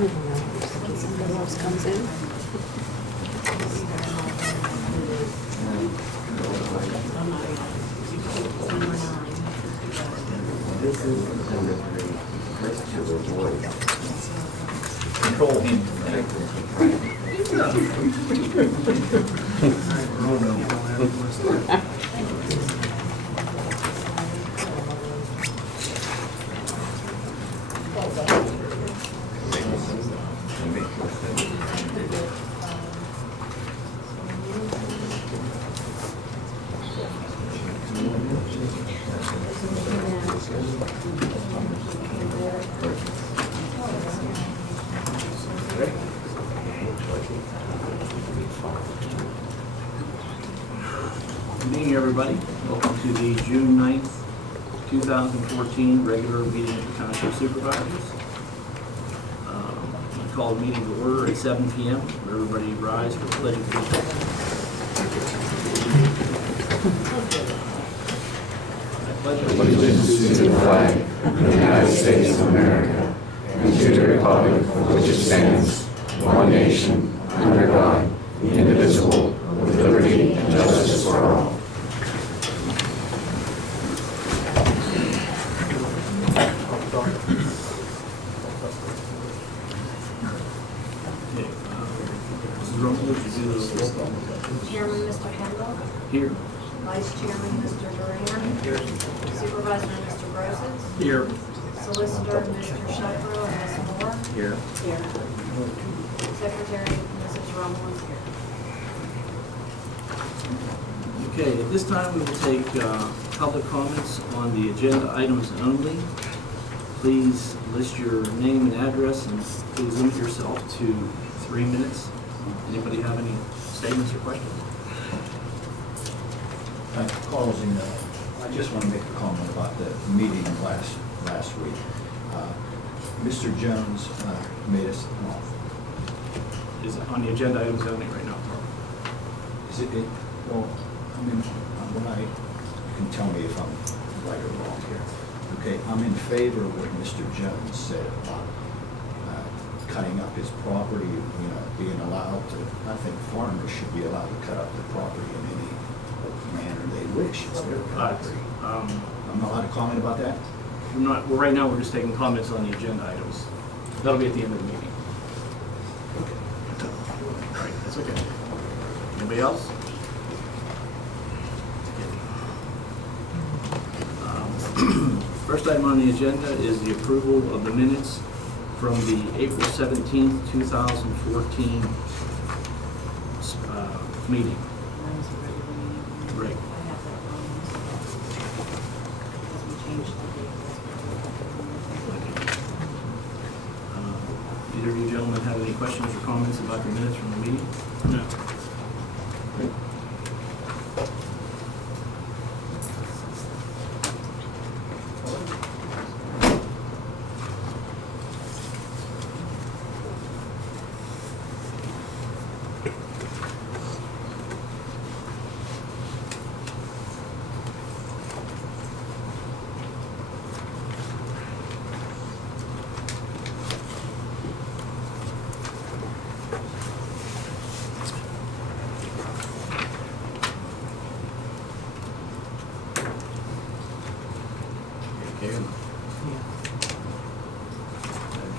Somebody else comes in. This is number 3. First to avoid. Control him. Good evening, everybody. Welcome to the June 9th, 2014 regular meeting of the Township Supervisors. We call the meeting to order at 7 p.m. Everybody rise for the Pledge of Allegiance. Allegiance to the flag of the United States of America and to the republic for which it stands, one nation, under God, indivisible, with liberty and justice for all. Mrs. Rumpel, would you do the roll call? Chairman, Mr. Kendall. Here. Vice Chairman, Mr. Duran. Here. Supervisor, Mr. Brosens. Here. Solicitor, Mr. Shepro and Ms. Moore. Here. Here. Secretary, Mrs. Rummel is here. Okay, at this time we will take public comments on the agenda items only. Please list your name and address and please limit yourself to 3 minutes. Anybody have any statements or questions? Carl Zeno. I just want to make a comment about the meeting last week. Mr. Jones made us an offer. Is it on the agenda items only right now, Carl? Is it, well, I mean, when you can tell me if I'm right or wrong here. Okay, I'm in favor of what Mr. Jones said about cutting up his property, being allowed to, I think farmers should be allowed to cut up the property in any manner they wish. It's their property. I'm not allowed to comment about that? Well, right now we're just taking comments on the agenda items. That'll be at the end of the meeting. All right, that's okay. Anybody else? First item on the agenda is the approval of the minutes from the April 17th, 2014 meeting. Right. I have that wrong. Because we changed the date. Either of you gentlemen have any questions or comments about the minutes from the meeting? No.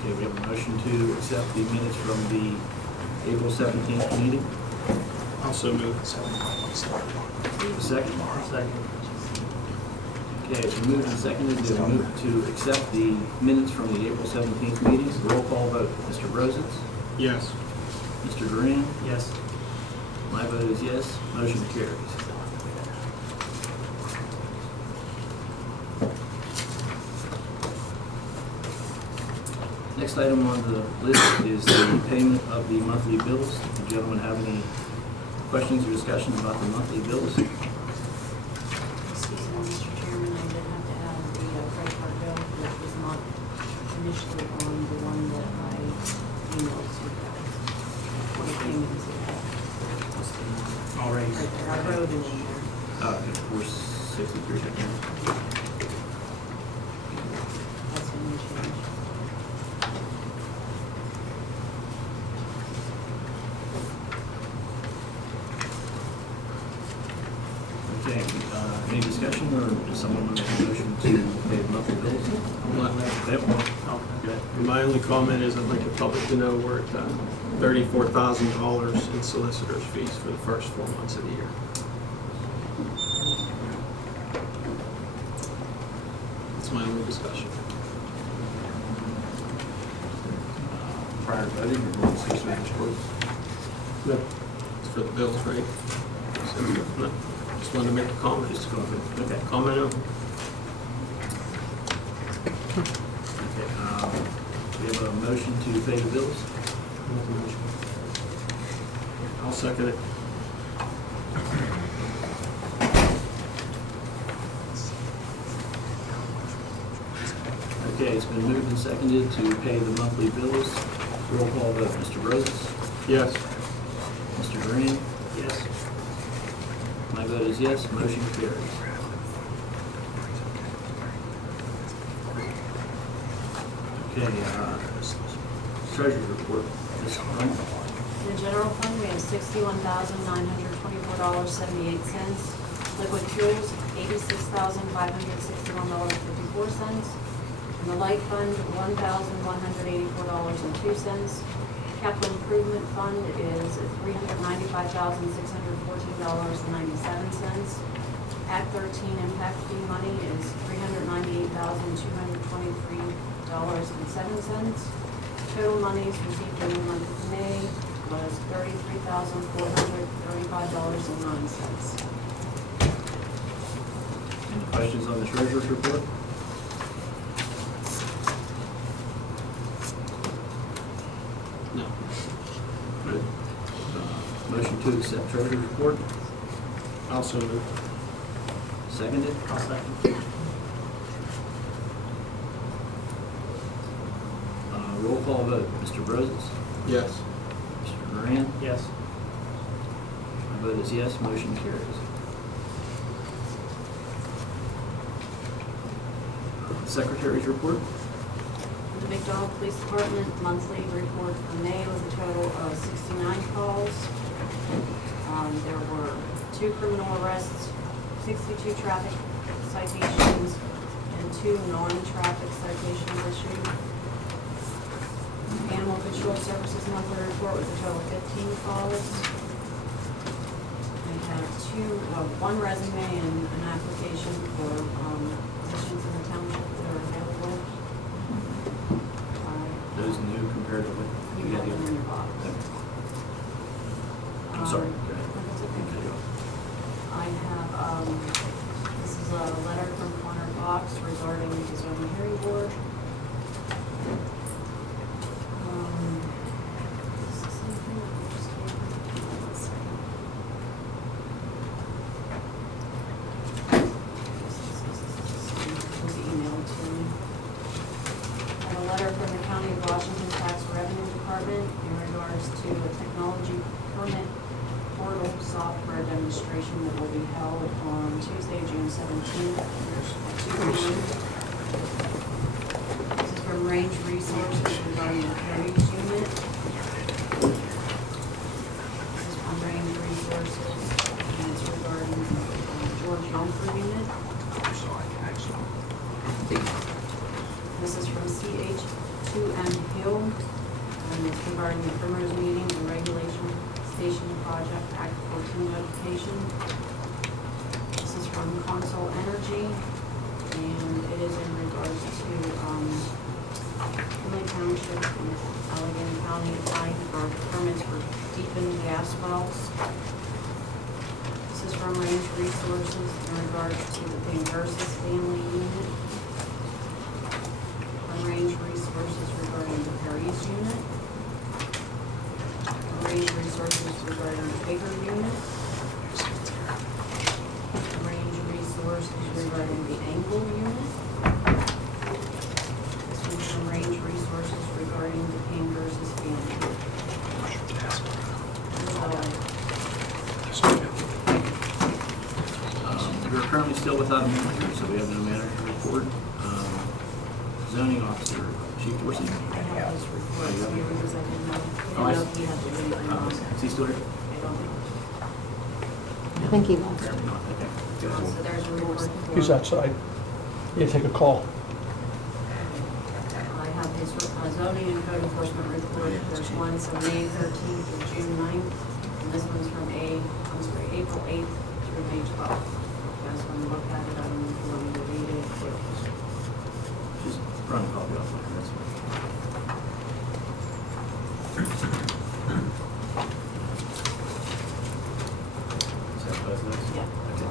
Okay, we have a motion to accept the minutes from the April 17th meeting. Also move. We have a second? Second. Okay, it's been moved and seconded to move to accept the minutes from the April 17th meetings. Roll call vote. Mr. Brosens? Yes. Mr. Duran? Yes. My vote is yes. Motion carries. Next item on the list is the payment of the monthly bills. Do you gentlemen have any questions or discussion about the monthly bills? Excuse me, Mr. Chairman, I did have to add the credit card bill, which was not initially on the one that I emailed to you guys. What the payment is. Already. Right there, I wrote it in there. 463. That's when you change. or does someone want to make a motion to pay the monthly bills? My only comment is I'd like the public to know we're at $34,000 in solicitor's fees for the first 4 months of the year. That's my only discussion. Prior to voting, or going to see Commissioner's Court? No. It's for the bills, right? So, no. Just wanted to make a comment. Just to go over. Okay. Comment on. Okay, we have a motion to pay the bills. I'll second it. Okay, it's been moved and seconded to pay the monthly bills. Roll call vote, Mr. Rhodes? Yes. Mr. Green? Yes. My vote is yes, motion carries. Okay, treasurer's report. Ms. Hunt? In the general fund, we have $61,924.78. Liquid fuels, $86,561.54. In the light fund, $1,184.02. Capital improvement fund is $395,614.97. Act 13 impact fee money is $398,223.07. Total monies received in the month of May was $33,435.09. Any questions on the treasurer's report? No. Good. Motion to accept treasurer's report, Also move. seconded? I'll second. Roll call vote, Mr. Rhodes? Yes. Mr. Moran? Yes. My vote is yes, motion carries. Secretary's report? The McDonald Police Department monthly report for May was a total of 69 calls. There were 2 criminal arrests, 62 traffic citations, and 2 non-traffic citations issued. Animal Control Services monthly report was a total of 15 calls. I have 1 resume and an application for positions in the township that are available. Those new compared to what You you have had them in here? your box. I'm sorry, go ahead. That's okay. Okay, go. I have, this is a letter from Connor Fox regarding the zoning hearing board. This is something that we just gave her. One second. This was emailed to me. I have a letter from the County of Washington Tax Revenue Department in regards to a technology permit portal software demonstration that will be held on Tuesday, June 17th at 2 p.m. This is from Range Resources regarding the Carriage Unit. This is from Range Resources, and it's regarding the George Humphrey Unit. This is from CH2M Hill, and it's regarding the primrose meeting and regulation station project Act 14 notification. This is from Consol Energy, and it is in regards to Lake Township and Allegheny County applying for permits for deepened gas wells. This is from Range Resources in regards to the Panversus family unit. From Range Resources regarding the Perry's unit. Range Resources regarding the Baker unit. Range Resources regarding the Angle unit. This one's from Range Resources regarding the Panversus family. We're currently still without a manager, so we have no manager report. Zoning officer, Chief Dorsey. I have his reports here because I didn't know Oh, I if see. he had to leave or not. Is he still here? I don't know. I think he left. Apparently not, okay. So there's a report. He's outside. You take a call. I have his zoning and code enforcement report. There's one from May 13th to June 9th, and this one's from April 8th through May 12th. You guys want to look at it? I don't know if you want me to read it. Just run a copy off like that's fine. Is that both of those? Yeah. Okay.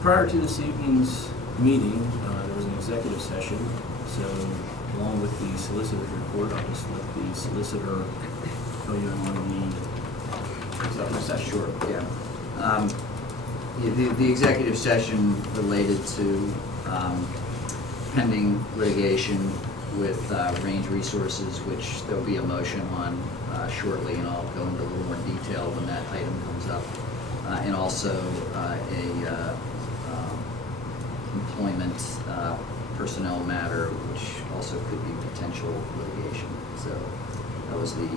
Prior to this evening's meeting, there was an executive session, so along with the solicitor's report, I'll just let the solicitor fill you in on the executive session. Sure, yeah. The executive session related to pending litigation with Range Resources, which there'll be a motion on shortly, and I'll go into a little more detail when that item comes up. And also a employment personnel matter, which also could be potential litigation. So that was the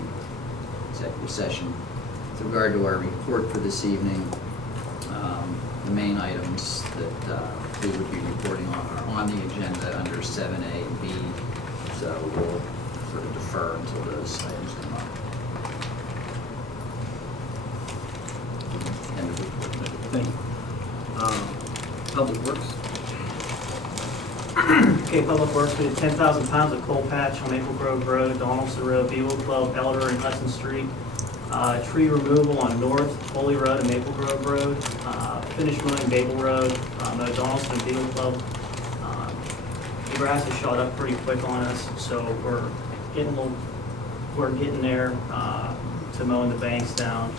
executive session. With regard to our report for this evening, the main items that we would be reporting on are on the agenda under 7A and B, so we'll sort of defer until those items come up. End of report. Thank you. Public Works. Okay, Public Works, we did 10,000 pounds of coal patch on Maple Grove Road, Donaldson Road, Beagle Club, Elder, and Hudson Street. Tree removal on North Foley Road and Maple Grove Road. Finished mowing Babel Road, Donaldson and Beagle Club. The grass has shot up pretty quick on us, so we're getting there to mowing the banks down.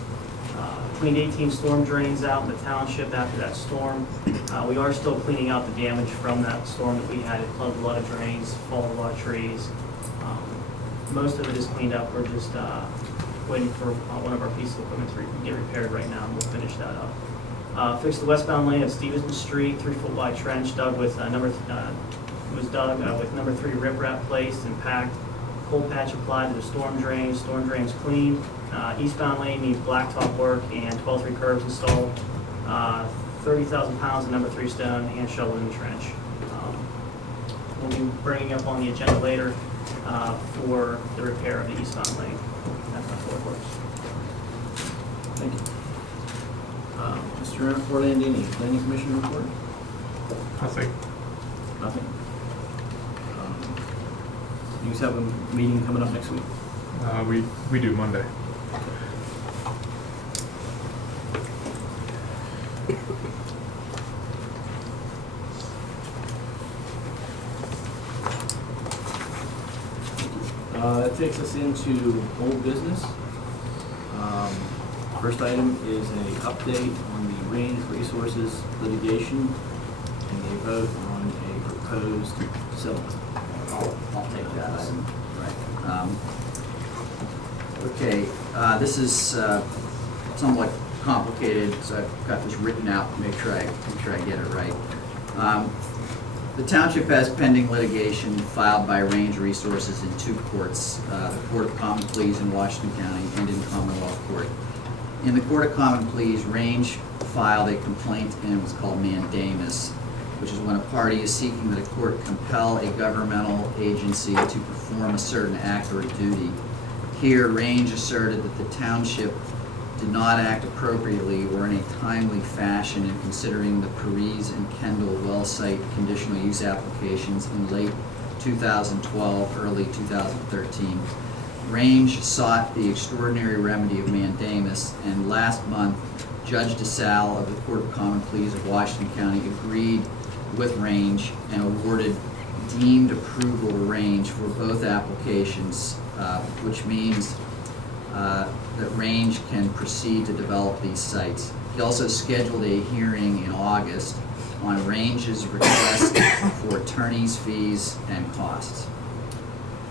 Cleaned 18 storm drains out in the township after that storm. We are still cleaning out the damage from that storm that we had. It plugged a lot of drains, felled a lot of trees. Most of it is cleaned up. We're just waiting for one of our pieces of equipment to get repaired right now, and we'll finish that up. Fixed the westbound lane of Stevenson Street, 3-foot wide trench dug with number 3 riprap placed and packed. Coal patch applied to the storm drains cleaned. Eastbound lane needs blacktop work and 12-3 curbs installed. 30,000 pounds of number 3 stone hand shoveled in the trench. We'll be bringing up on the agenda later for the repair of the eastbound lane. That's my Public Works. Thank you. Mr. Orlandini, Planning Commission report? Nothing. Nothing? You guys have a meeting coming up next week? We do Monday. That takes us into old business. First item is an update on the Range Resources litigation and a vote on a proposed settlement. I'll take that item. Right. Okay, this is somewhat complicated, so I've got this written out to make sure I get it right. The township has pending litigation filed by Range Resources in 2 courts, the Court of Common Pleas in Washington County and in Commonwealth Court. In the Court of Common Pleas, Range filed a complaint and it was called mandamus, which is when a party is seeking that a court compel a governmental agency to perform a certain act or duty. Here, Range asserted that the township did not act appropriately or in a timely fashion in considering the Parise and Kendall well site conditional use applications in late 2012, early 2013. Range sought the extraordinary remedy of mandamus, and last month, Judge DeSalle of the Court of Common Pleas of Washington County agreed with Range and awarded deemed approval to Range for both applications, which means that Range can proceed to develop these sites. He also scheduled a hearing in August on Range's request for attorney's fees and costs.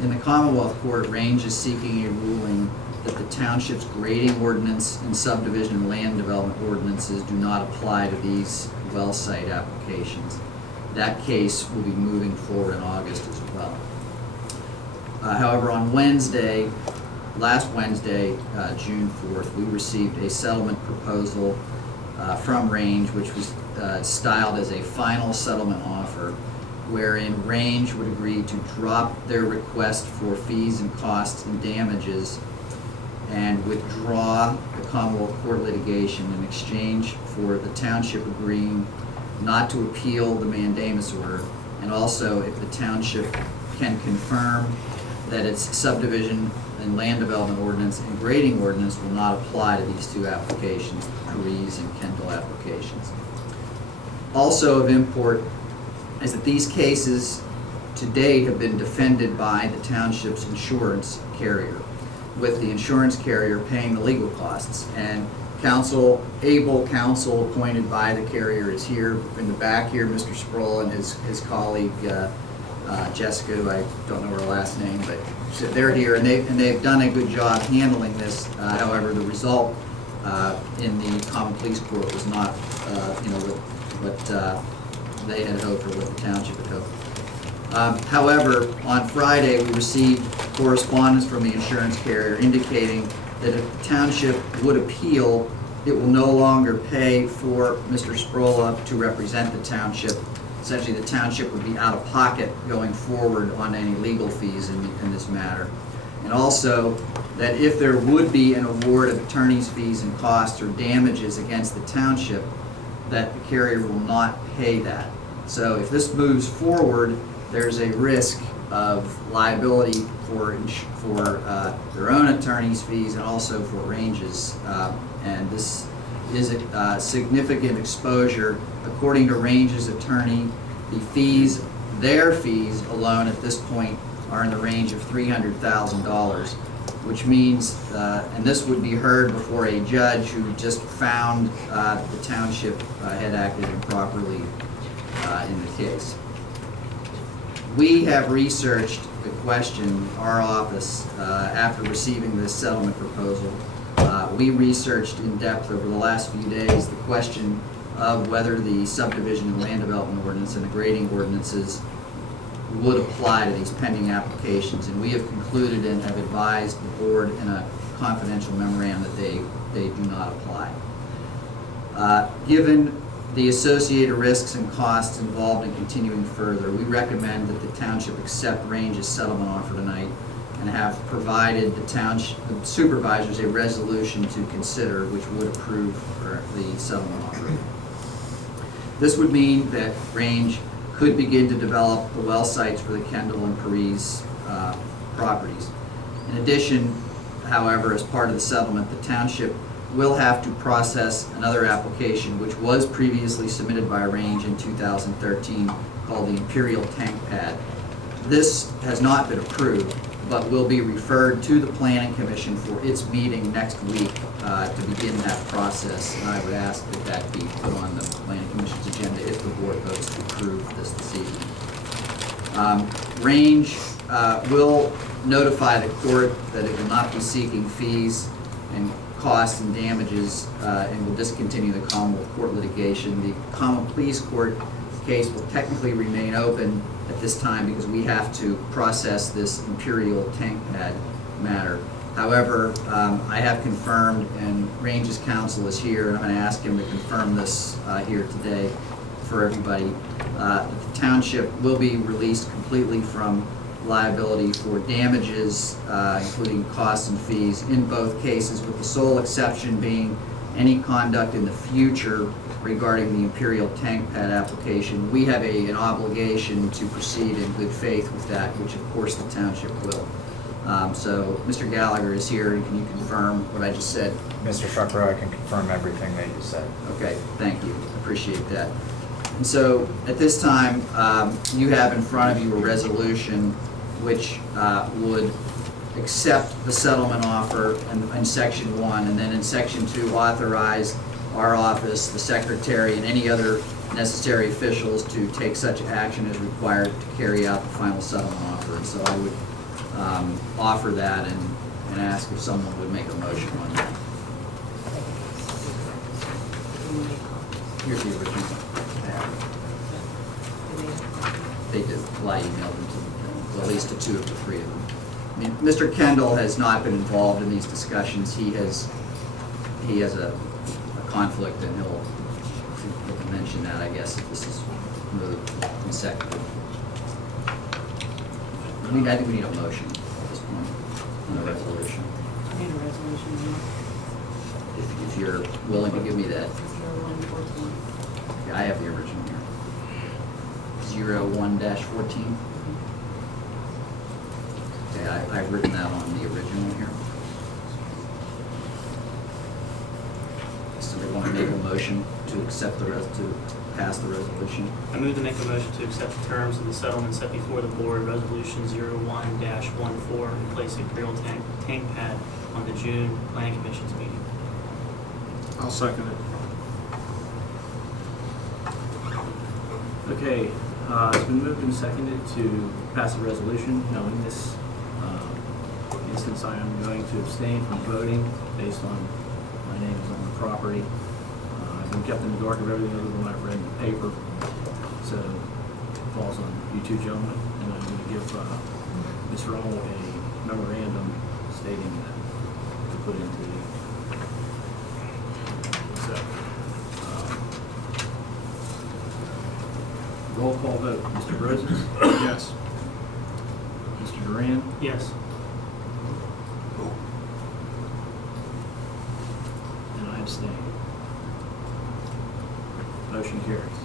In the Commonwealth Court, Range is seeking a ruling that the township's grading ordinance and subdivision and land development ordinances do not apply to these well site applications. That case will be moving forward in August as well. However, on last Wednesday, June 4th, we received a settlement proposal from Range, which was styled as a final settlement offer, wherein Range would agree to drop their request for fees and costs and damages and withdraw the Commonwealth Court litigation in exchange for the township agreeing not to appeal the mandamus order, and also if the township can confirm that its subdivision and land development ordinance and grading ordinance will not apply to these two applications, the Parise and Kendall applications. Also of import is that these cases to date have been defended by the township's insurance carrier, with the insurance carrier paying the legal costs. And counsel, able counsel appointed by the carrier is here in the back here, Mr. Sproul and his colleague Jessica, who I don't know her last name, but they're here, and they've done a good job handling this. However, the result in the common police court was not, what they had hoped or what the township had hoped. However, on Friday, we received correspondence from the insurance carrier indicating that if the township would appeal, it will no longer pay for Mr. Sproula to represent the township. Essentially, the township would be out of pocket going forward on any legal fees in this matter. And also, that if there would be an award of attorney's fees and costs or damages against the township, that the carrier will not pay that. So if this moves forward, there's a risk of liability for their own attorney's fees and also for Range's. And this is a significant exposure. According to Range's attorney, the fees, their fees alone at this point are in the range of $300,000, which means, and this would be heard before a judge who just found the township had acted improperly in the case. We have researched the question, our office, after receiving this settlement proposal. We researched in depth over the last few days the question of whether the subdivision and land development ordinance and the grading ordinances would apply to these pending applications, and we have concluded and have advised the board in a confidential memorandum that they do not apply. Given the associated risks and costs involved in continuing further, we recommend that the township accept Range's settlement offer tonight and have provided the township the supervisors a resolution to consider which would approve the settlement offer. This would mean that Range could begin to develop the well sites for the Kendall and Parise properties. In addition, however, as part of the settlement, the township will have to process another application which was previously submitted by Range in 2013 called the Imperial Tank Pad. This has not been approved, but will be referred to the Planning Commission for its meeting next week to begin that process. And I would ask that that be put on the Planning Commission's agenda if the board votes to approve this evening. Range will notify the court that it will not be seeking fees and costs and damages and will discontinue the Commonwealth Court litigation. The Common Pleas Court case will technically remain open at this time because we have to process this Imperial Tank Pad matter. However, I have confirmed, and Range's counsel is here, and I'm going to ask him to confirm this here today for everybody. The township will be released completely from liability for damages, including costs and fees in both cases, with the sole exception being any conduct in the future regarding the Imperial Tank Pad application. We have an obligation to proceed in good faith with that, which of course the township will. So Mr. Gallagher is here, and can you confirm what I just said? Mr. Shucker, I can confirm everything that you said. Okay, thank you, appreciate that. And so at this time, you have in front of you a resolution which would accept the settlement offer in Section 1, and then in Section 2 authorize our office, the secretary, and any other necessary officials to take such action as required to carry out the final settlement offer. And so I would offer that and ask if someone would make a motion on that. Here's the original. They did. Well, I emailed them to at least to 2 of the 3 of them. I mean, Mr. Kendall has not been involved in these discussions. He has a conflict, and he'll mention that, I guess, if this is moved and seconded. I think we need a motion at this point on the resolution. I need a resolution now. If you're willing to give me that. 0114. Yeah, I have the original here. 01-14. Okay, I've written that on the original here. Somebody want to make a motion to accept to pass the resolution? I move to make a motion to accept the terms of the settlement set before the board, Resolution 01-14, and place a grill tank pad on the June Planning Commission's meeting. I'll second it. Okay, it's been moved and seconded to pass the resolution. Now, in this instance, I am going to abstain from voting based on my name is on the property. I've been kept in the dark of everything other than what I've read in the paper, so it falls on you two gentlemen, and I'm going to give Ms. Rummel a memorandum stating that to put into the roll call vote. Mr. Broses? Yes. Mr. Duran? Yes. And I abstain. Motion carries.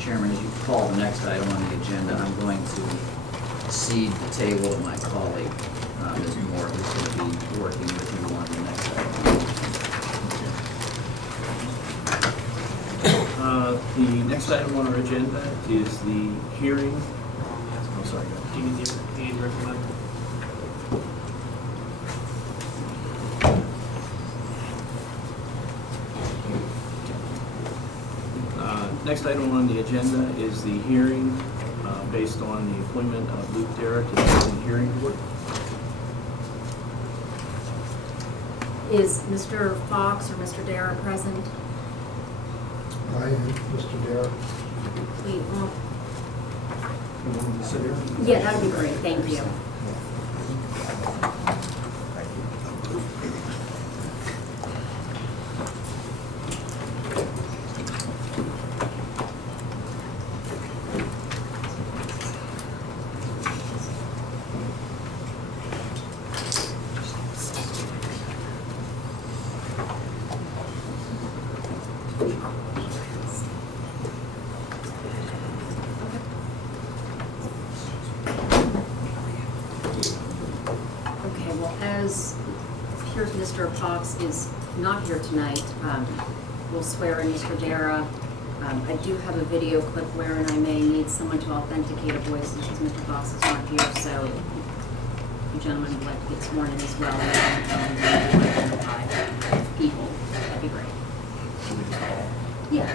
Chairman, as you call the next item on the agenda, I'm going to cede the table to my colleague, Ms. Moore, who's going to be working with you on the next item. The next item on our agenda is the hearing. Oh, sorry. Go ahead. Do you need to recommend? Next item on the agenda is the hearing based on the appointment of Luke Dara to the Zoning Hearing Board. Is Mr. Fox or Mr. Dara present? I am Mr. Dare. Wait, well, You want me to sit here? yeah, that'd be great, thank you. Okay, well, as here Mr. Fox is not here tonight, we'll swear in Mr. Dara. I do have a video clip wherein I may need someone to authenticate a voice since Mr. Fox is not here, so if you gentlemen would like to get sworn in as well, and identify people, that'd be great. Yeah.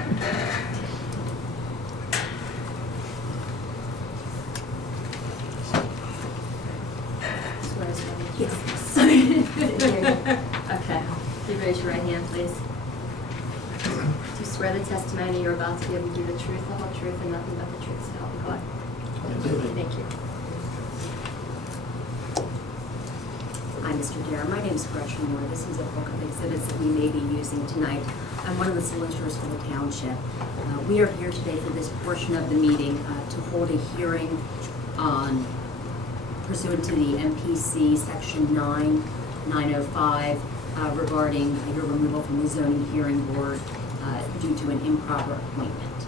Swear us in. Yes. Okay. You raise your right hand, please. Do you swear the testimony you're about to give will be the truth, the whole truth, and nothing but the truth, so help you God? Thank you. Hi, Mr. Dare. My name is Gretchen Moore. This is a book of exhibits that we may be using tonight. I'm one of the solicitors for the township. We are here today for this portion of the meeting to hold a hearing on pursuant to the MPC Section 905 regarding your removal from the zoning hearing board due to an improper appointment.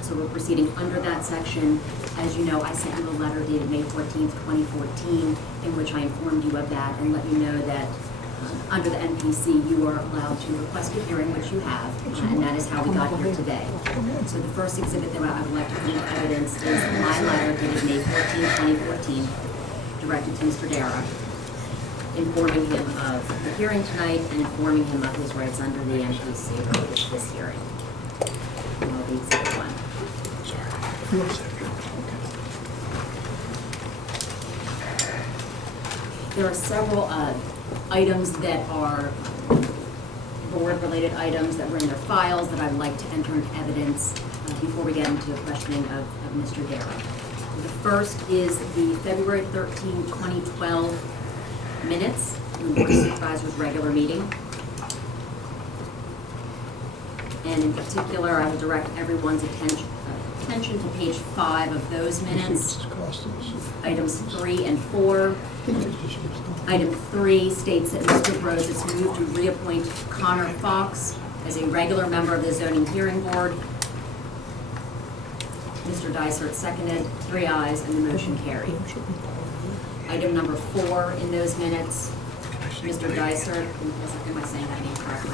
So we're proceeding under that section. As you know, I sent you a letter dated May 14th, 2014, in which I informed you of that and let you know that under the NPC, you are allowed to request a hearing, which you have, and that is how we got here today. So the first exhibit that I would like to put into evidence is my letter dated May 14, 2014, directed to Mr. Dara, informing him of the hearing tonight and informing him of his rights under the NPC related to this hearing. And that'll be exhibit 1. There are several items that are board-related items that were in their files that I'd like to enter into evidence before we get into the questioning of Mr. Dara. The first is the February 13, 2012 minutes, the Board of Supervisors regular meeting. And in particular, I will direct everyone's attention to page 5 of those minutes, items 3 and 4. Item 3 states that Mr. Brozitz moved to reappoint Connor Fox as a regular member of the Zoning Hearing Board. Mr. Dysert seconded, 3 ayes, and the motion carried. Item number 4 in those minutes, Mr. Dysert, am I saying that name correctly?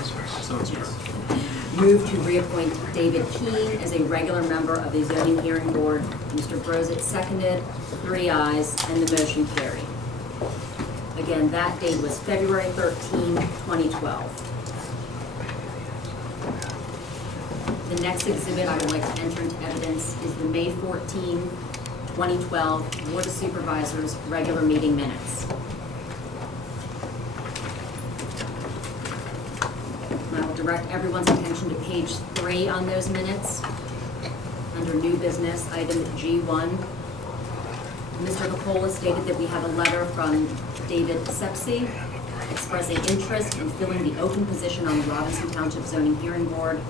Moved to reappoint David Keene as a regular member of the Zoning Hearing Board. Mr. Brozitz seconded, 3 ayes, and the motion carried. Again, that date was February 13, 2012. The next exhibit I would like to enter into evidence is the May 14, 2012 Board of Supervisors regular meeting minutes. I will direct everyone's attention to page 3 on those minutes. Under new business, item G1. Mr. Coppola stated that we have a letter from David Sepsi expressing interest in filling the open position on the Robinson Township Zoning Hearing Board.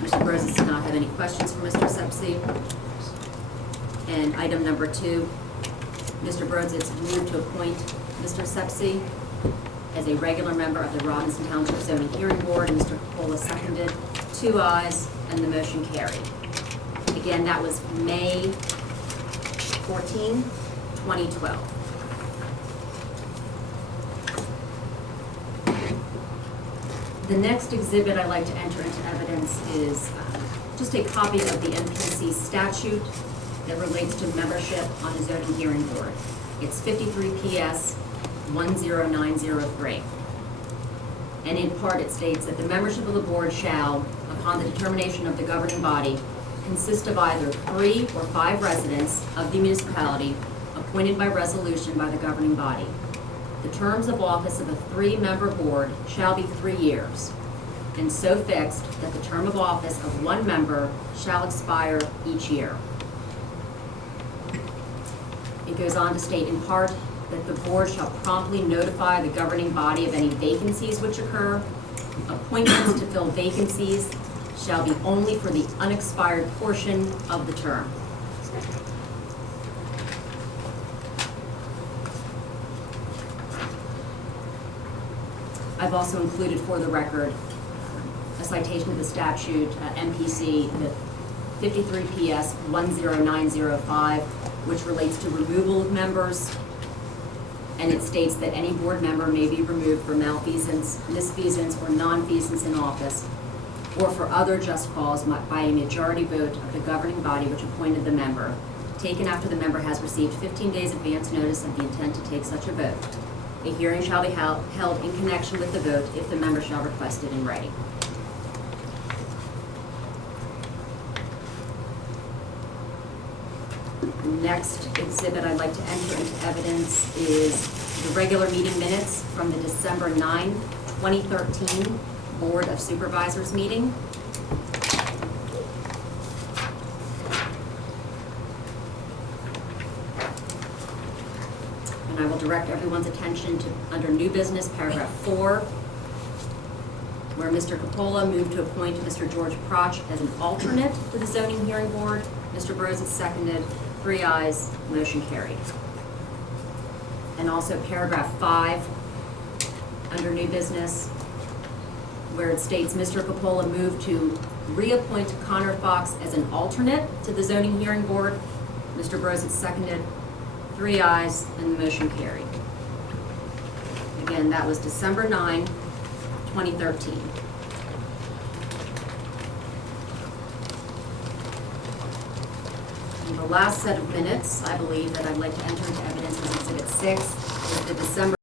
Mr. Brozitz did not have any questions for Mr. Sepsi. And item number 2, Mr. Brozitz moved to appoint Mr. Sepsi as a regular member of the Robinson Township Zoning Hearing Board. Mr. Coppola seconded, 2 ayes, and the motion carried. Again, that was May 14, 2012. The next exhibit I'd like to enter into evidence is just a copy of the NPC statute that relates to membership on the Zoning Hearing Board. It's 53 PS 10903. And in part it states that the membership of the board shall, upon the determination of the governing body, consist of either 3 or 5 residents of the municipality appointed by resolution by the governing body. The terms of office of a 3-member board shall be 3 years, and so fixed that the term of office of 1 member shall expire each year. It goes on to state in part that the board shall promptly notify the governing body of any vacancies which occur. Appointments to fill vacancies shall be only for the unexpired portion of the term. I've also included for the record a citation of the statute, MPC, the 53 PS 10905, which relates to removal of members. And it states that any board member may be removed for malfeasance, misfeasance, or nonfeasance in office, or for other just cause by a majority vote of the governing body which appointed the member, taken after the member has received 15 days advance notice of the intent to take such a vote. A hearing shall be held in connection with the vote if the member shall request it in writing. The next exhibit I'd like to enter into evidence is the regular meeting minutes from the December 9, 2013 Board of Supervisors meeting. And I will direct everyone's attention to, under new business, paragraph 4, where Mr. Coppola moved to appoint Mr. George Proch as an alternate to the Zoning Hearing Board. Mr. Brozitz seconded, 3 ayes, motion carried. And also paragraph 5, under new business, where it states Mr. Coppola moved to reappoint Connor Fox as an alternate to the Zoning Hearing Board. Mr. Brozitz seconded, 3 ayes, and the motion carried. Again, that was December 9, 2013. And the last set of minutes, I believe, that I'd like to enter into evidence as Exhibit 6 is the December